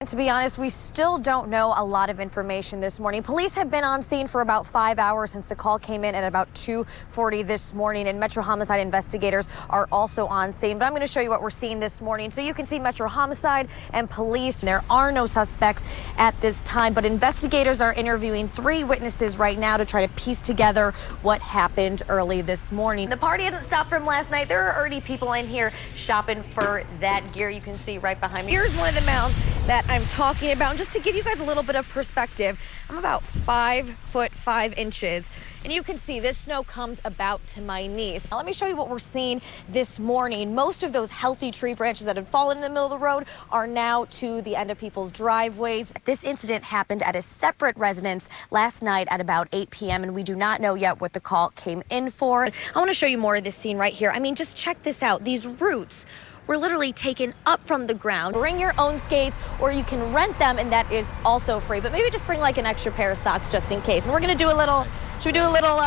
And to be honest, we still don't know a lot of information this morning. Police have been on scene for about 5 hours since the call came in at about 2:40 this morning, and Metro Homicide investigators are also on scene. But I'm going to show you what we're seeing this morning. So you can see Metro Homicide and police. There are no suspects at this time, but investigators are interviewing 3 witnesses right now to try to piece together what happened early this morning. The party hasn't stopped from last night. There are already people in here shopping for that gear you can see right behind me. Here's one of the mounds that I'm talking about. And just to give you guys a little bit of perspective, I'm about 5'5" and you can see this snow comes about to my knees. Now, let me show you what we're seeing this morning. Most of those healthy tree branches that had fallen in the middle of the road are now to the end of people's driveways. This incident happened at a separate residence last night at about 8 p.m. and we do not know yet what the call came in for. I want to show you more of this scene right here. I mean, just check this out. These roots were literally taken up from the ground. Bring your own skates, or you can rent them, and that is also free. But maybe just bring like an extra pair of socks just in case. And we're gonna do a little, should we do a little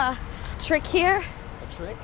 trick here? A trick?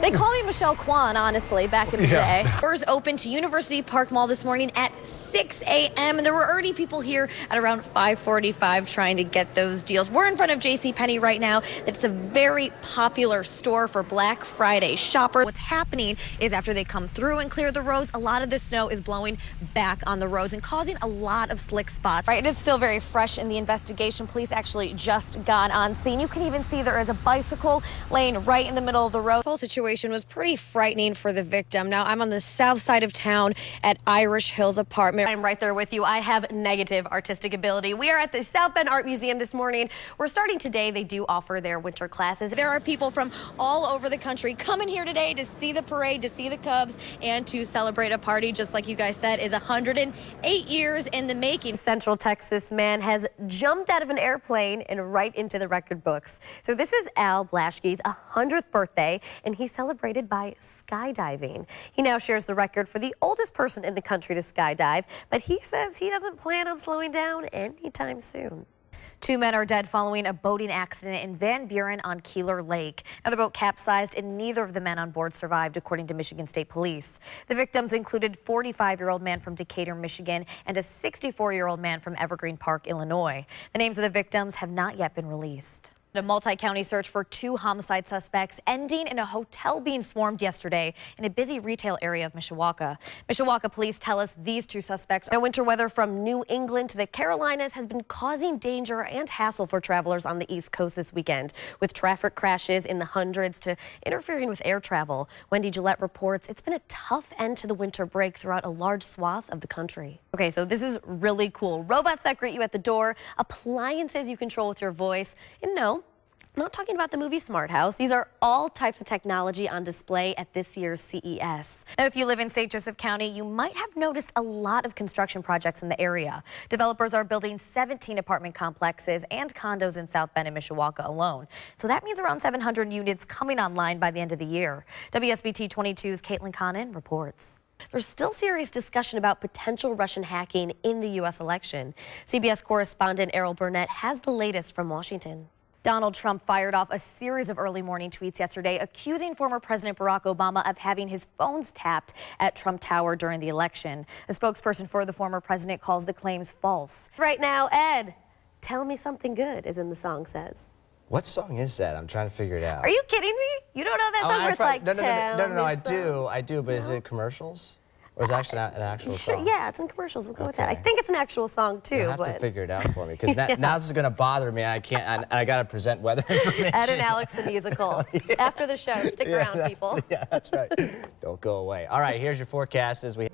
They call me Michelle Kwan, honestly, back in the day. Doors opened to University Park Mall this morning at 6 a.m. and there were already people here at around 5:45 trying to get those deals. We're in front of JCPenney right now. It's a very popular store for Black Friday shoppers. What's happening is after they come through and clear the roads, a lot of the snow is blowing back on the roads and causing a lot of slick spots. Right, it is still very fresh in the investigation. Police actually just got on scene. You can even see there is a bicycle lane right in the middle of the road. The whole situation was pretty frightening for the victim. Now, I'm on the south side of town at Irish Hills apartment. I'm right there with you. I have negative artistic ability. We are at the South Bend Art Museum this morning. We're starting today. They do offer their winter classes. There are people from all over the country coming here today to see the parade, to see the Cubs, and to celebrate a party, just like you guys said, is 108 years in the making. Central Texas man has jumped out of an airplane and right into the record books. So this is Al Blaschke's 100th birthday, and he celebrated by skydiving. He now shares the record for the oldest person in the country to skydive, but he says he doesn't plan on slowing down anytime soon. 2 men are dead following a boating accident in Van Buren on Keeler Lake. Now, the boat capsized and neither of the men on board survived, according to Michigan State Police. The victims included 45-year-old man from Decatur, Michigan, and a 64-year-old man from Evergreen Park, Illinois. The names of the victims have not yet been released. A multi-county search for 2 homicide suspects ending in a hotel being swarmed yesterday in a busy retail area of Mishawaka. Mishawaka police tell us these 2 suspects. Now, winter weather from New England to the Carolinas has been causing danger and hassle for travelers on the East Coast this weekend, with traffic crashes in the hundreds to interfering with air travel. Wendy Gillette reports it's been a tough end to the winter break throughout a large swath of the country. Okay, so this is really cool. Robots that greet you at the door, appliances you control with your voice, and no, I'm not talking about the movie Smart House. These are all types of technology on display at this year's CES. Now, if you live in St. Joseph County, you might have noticed a lot of construction projects in the area. Developers are building 17 apartment complexes and condos in South Bend and Mishawaka alone. So that means around 700 units coming online by the end of the year. WSBT 22's Caitlin Connon reports. There's still serious discussion about potential Russian hacking in the U.S. election. CBS correspondent Errol Burnett has the latest from Washington. Donald Trump fired off a series of early morning tweets yesterday accusing former President Barack Obama of having his phones tapped at Trump Tower during the election. A spokesperson for the former president calls the claims false. Right now, Ed, tell me something good, as in the song says. What song is that? I'm trying to figure it out. Are you kidding me? You don't know that song where it's like, no, I do, but is it commercials? Or is it actually an actual song? Yeah, it's in commercials. We'll go with that. I think it's an actual song, too. You'll have to figure it out for me, because now this is going to bother me. I can't, I got to present weather information. Ed and Alex, the musical. After the show. Stick around, people. Yeah, that's right. Don't go away. All right, here's your forecast as we...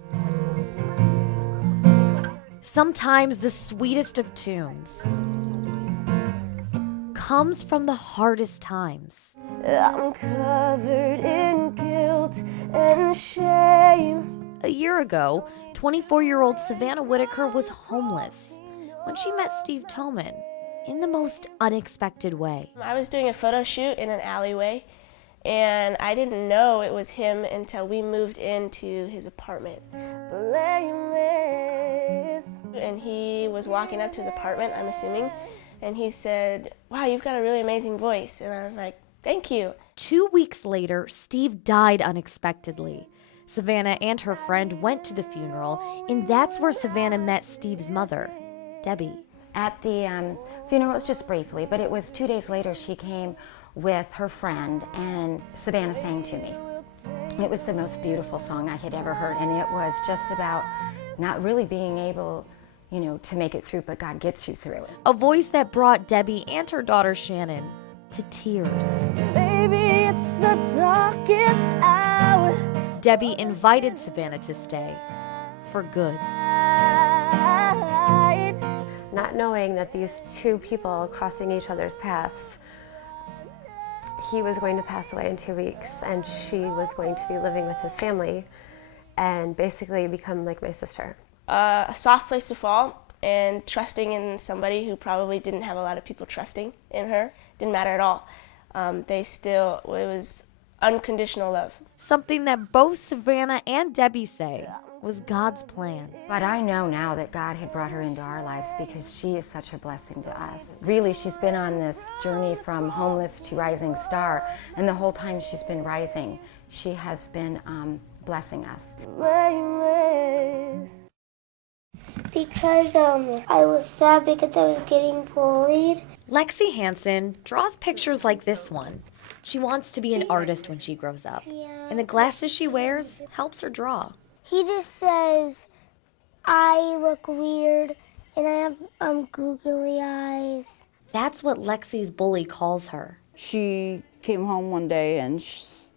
Sometimes the sweetest of tunes comes from the hardest times. I'm covered in guilt and shame. A year ago, 24-year-old Savannah Whitaker was homeless when she met Steve Toman in the most unexpected way. I was doing a photo shoot in an alleyway, and I didn't know it was him until we moved into his apartment. And he was walking up to his apartment, I'm assuming, and he said, "Wow, you've got a really amazing voice." And I was like, "Thank you." 2 weeks later, Steve died unexpectedly. Savannah and her friend went to the funeral, and that's where Savannah met Steve's mother, Debbie. At the funeral, it was just briefly, but it was 2 days later she came with her friend, and Savannah sang to me. It was the most beautiful song I had ever heard, and it was just about not really being able, you know, to make it through, but God gets you through it. A voice that brought Debbie and her daughter Shannon to tears. Baby, it's the darkest hour. Debbie invited Savannah to stay for good. Not knowing that these two people crossing each other's paths, he was going to pass away in 2 weeks, and she was going to be living with his family and basically become like my sister. A soft place to fall, and trusting in somebody who probably didn't have a lot of people trusting in her. Didn't matter at all. It was unconditional love. Something that both Savannah and Debbie say was God's plan. But I know now that God had brought her into our lives because she is such a blessing to us. Really, she's been on this journey from homeless to rising star, and the whole time she's been rising, she has been blessing us. Because I was sad because I was getting bullied. Lexi Hansen draws pictures like this one. She wants to be an artist when she grows up, and the glasses she wears helps her draw. He just says I look weird and I have googly eyes. That's what Lexi's bully calls her. She came home one day and she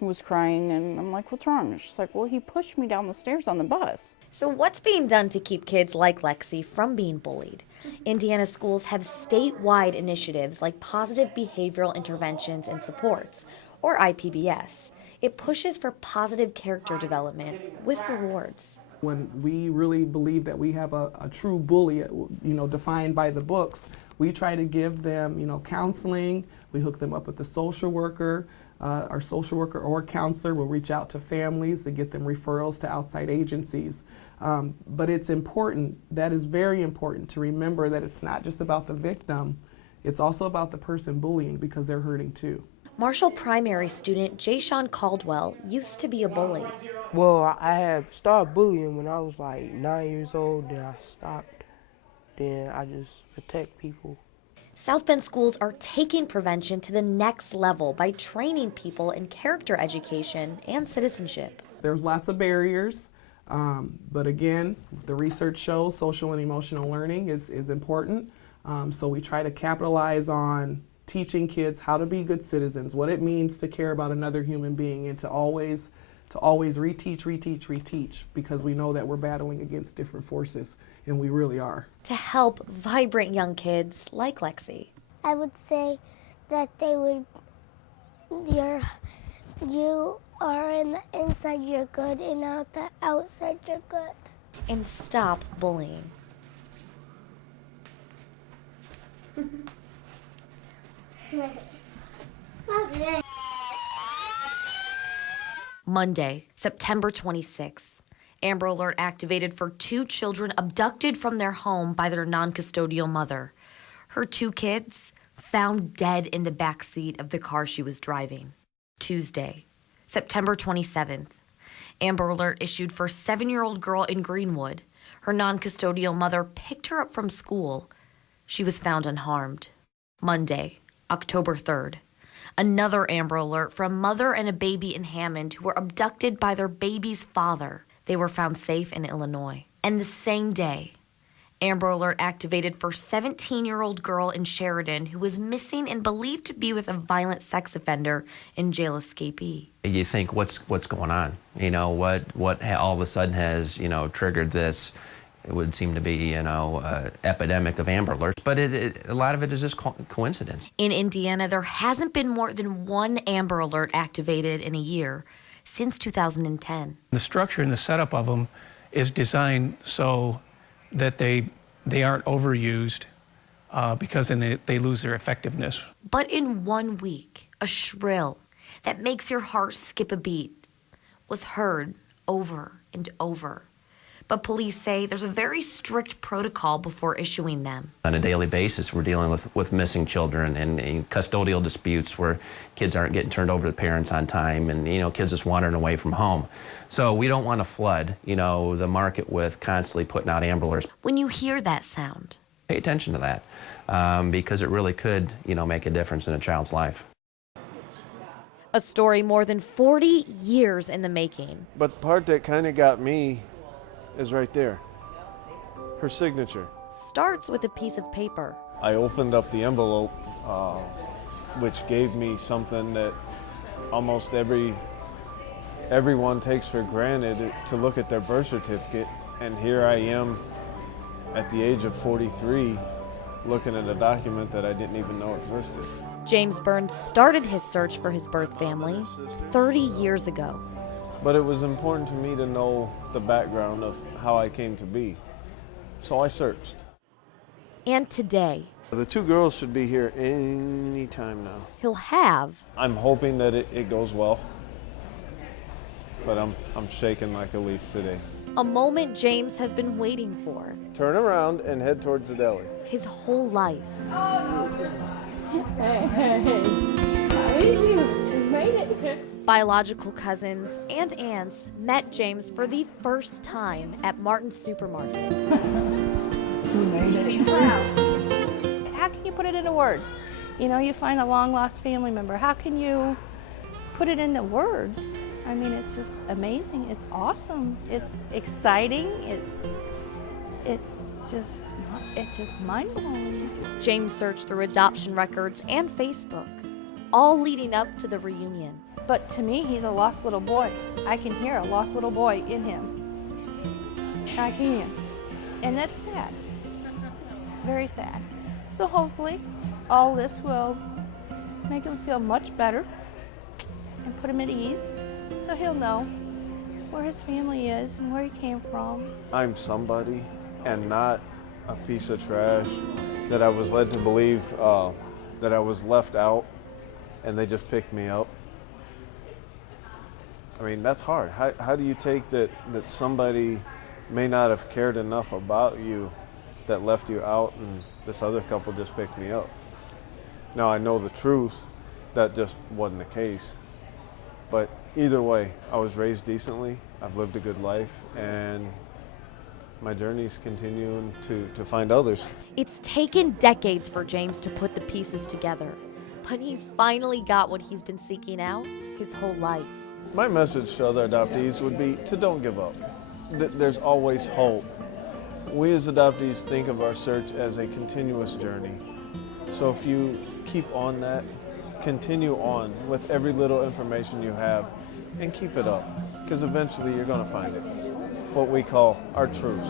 was crying, and I'm like, what's wrong? And she's like, well, he pushed me down the stairs on the bus. So what's being done to keep kids like Lexi from being bullied? Indiana schools have statewide initiatives like Positive Behavioral Interventions and Supports, or IPBS. It pushes for positive character development with rewards. When we really believe that we have a true bully, defined by the books, we try to give them, counseling. We hook them up with the social worker. Our social worker or counselor will reach out to families to get them referrals to outside agencies. But it's important, that is very important, to remember that it's not just about the victim, it's also about the person bullying, because they're hurting too. Marshall primary student Jayshawn Caldwell used to be a bully. Well, I had started bullying when I was like 9 years old, then I stopped. Then I just protect people. South Bend schools are taking prevention to the next level by training people in character education and citizenship. There's lots of barriers, but again, the research shows social and emotional learning is important. So we try to capitalize on teaching kids how to be good citizens, what it means to care about another human being, and to always reteach, because we know that we're battling against different forces, and we really are. To help vibrant young kids like Lexi. I would say that you are in the inside you're good and out the outside you're good. And stop bullying. Monday, September 26th. Amber Alert activated for 2 children abducted from their home by their non-custodial mother. Her 2 kids found dead in the back seat of the car she was driving. Tuesday, September 27th. Amber Alert issued for 7-year-old girl in Greenwood. Her non-custodial mother picked her up from school. She was found unharmed. Monday, October 3rd. Another Amber Alert from mother and a baby in Hammond who were abducted by their baby's father. They were found safe in Illinois. And the same day, Amber Alert activated for 17-year-old girl in Sheridan who was missing and believed to be with a violent sex offender and jail escapee. You think, what's going on? What all of a sudden has, triggered this? It would seem to be, epidemic of Amber Alerts, but a lot of it is just coincidence. In Indiana, there hasn't been more than 1 Amber Alert activated in a year since 2010. The structure and the setup of them is designed so that they aren't overused because then they lose their effectiveness. But in 1 week, a shrill that makes your heart skip a beat was heard over and over but police say there's a very strict protocol before issuing them. On a daily basis, we're dealing with missing children and custodial disputes where kids aren't getting turned over to parents on time and, kids just wandering away from home. So we don't want to flood, the market with constantly putting out Amber Alerts. When you hear that sound, pay attention to that because it really could, make a difference in a child's life. A story more than 40 years in the making. But the part that kind of got me is right there. Her signature. Starts with a piece of paper. I opened up the envelope, which gave me something that almost everyone takes for granted, to look at their birth certificate. And here I am at the age of 43 looking at a document that I didn't even know existed. James Burns started his search for his birth family 30 years ago. But it was important to me to know the background of how I came to be. So I searched. And today, the two girls should be here any time now. he'll have. I'm hoping that it goes well, but I'm shaking like a leaf today. A moment James has been waiting for. Turn around and head towards the deli. His whole life. Biological cousins and aunts met James for the first time at Martin's supermarket. How can you put it into words? You find a long-lost family member. How can you put it into words? I mean, it's just amazing. It's awesome. It's exciting. It's just mind-blowing. James searched through adoption records and Facebook, all leading up to the reunion. But to me, he's a lost little boy. I can hear a lost little boy in him. I can. And that's sad. It's very sad. So hopefully, all this will make him feel much better and put him at ease, so he'll know where his family is and where he came from. I'm somebody and not a piece of trash that I was led to believe that I was left out and they just picked me up. I mean, that's hard. How do you take that somebody may not have cared enough about you that left you out and this other couple just picked me up? Now I know the truth, that just wasn't the case. But either way, I was raised decently, I've lived a good life, and my journey's continuing to find others. It's taken decades for James to put the pieces together, but he finally got what he's been seeking out his whole life. My message to other adoptees would be to don't give up. There's always hope. We as adoptees think of our search as a continuous journey. So if you keep on that, continue on with every little information you have and keep it up, because eventually you're going to find it, what we call our truths.